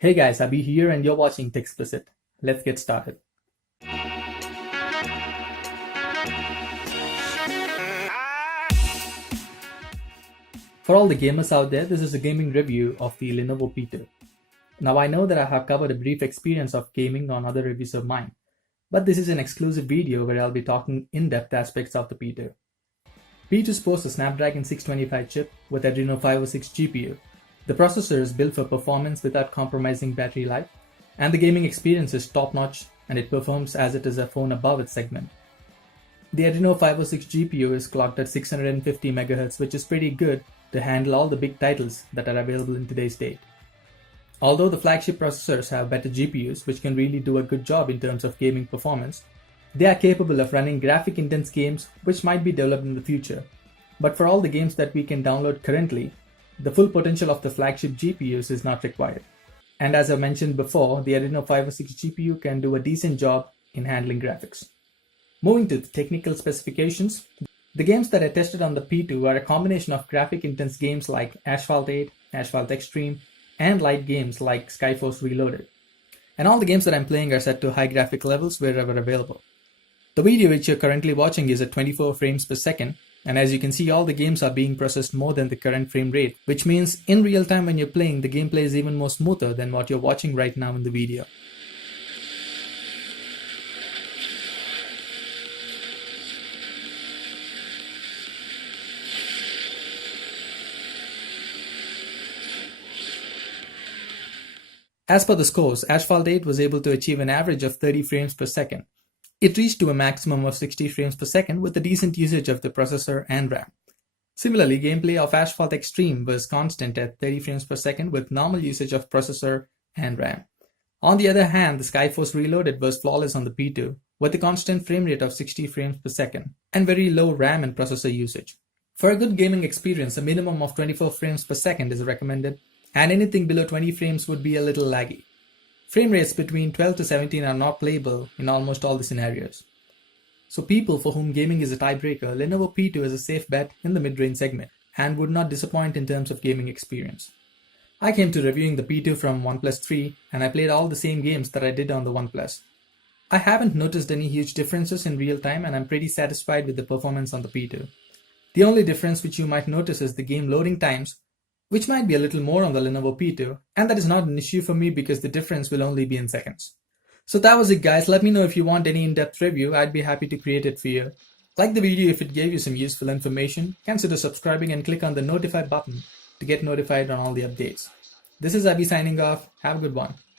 Hey guys, Abhi here and you're watching TechXplicit. Let's get started. For all the gamers out there, this is a gaming review of the Lenovo P2. Now I know that I have covered a brief experience of gaming on other reviews of mine, but this is an exclusive video where I'll be talking in-depth aspects of the P2. P2 sports a Snapdragon 625 chip with ADRENO 506 GPU. The processor is built for performance without compromising battery life, and the gaming experience is top-notch and it performs as it is a phone above its segment. The ADRENO 506 GPU is clocked at 650 MHz, which is pretty good to handle all the big titles that are available in today's date. Although the flagship processors have better GPUs, which can really do a good job in terms of gaming performance, they are capable of running graphic-intense games which might be developed in the future. But for all the games that we can download currently, the full potential of the flagship GPUs is not required. And as I mentioned before, the ADRENO 506 GPU can do a decent job in handling graphics. Moving to the technical specifications, the games that I tested on the P2 are a combination of graphic-intense games like Asphalt 8, Asphalt Xtreme, and light games like Skyforce Reloaded. And all the games that I'm playing are set to high graphic levels wherever available. The video which you're currently watching is at 24 frames per second, and as you can see, all the games are being processed more than the current frame rate, which means in real time when you're playing, the gameplay is even more smoother than what you're watching right now in the video. As per the scores, Asphalt 8 was able to achieve an average of 30 frames per second. It reached to a maximum of 60 frames per second with a decent usage of the processor and RAM. Similarly, gameplay of Asphalt Xtreme was constant at 30 frames per second with normal usage of processor and RAM. On the other hand, the Skyforce Reloaded was flawless on the P2 with a constant frame rate of 60 frames per second and very low RAM and processor usage. For a good gaming experience, a minimum of 24 frames per second is recommended, and anything below 20 frames would be a little laggy. Frame rates between 12 to 17 are not playable in almost all the scenarios. So people for whom gaming is a tiebreaker, Lenovo P2 is a safe bet in the mid-range segment and would not disappoint in terms of gaming experience. I came to reviewing the P2 from OnePlus 3 and I played all the same games that I did on the OnePlus. I haven't noticed any huge differences in real time and I'm pretty satisfied with the performance on the P2. The only difference which you might notice is the game loading times, which might be a little more on the Lenovo P2, and that is not an issue for me because the difference will only be in seconds. So that was it guys, let me know if you want any in-depth review, I'd be happy to create it for you. Like the video if it gave you some useful information, consider subscribing and click on the notify button to get notified on all the updates. This is Abhi signing off, have a good one.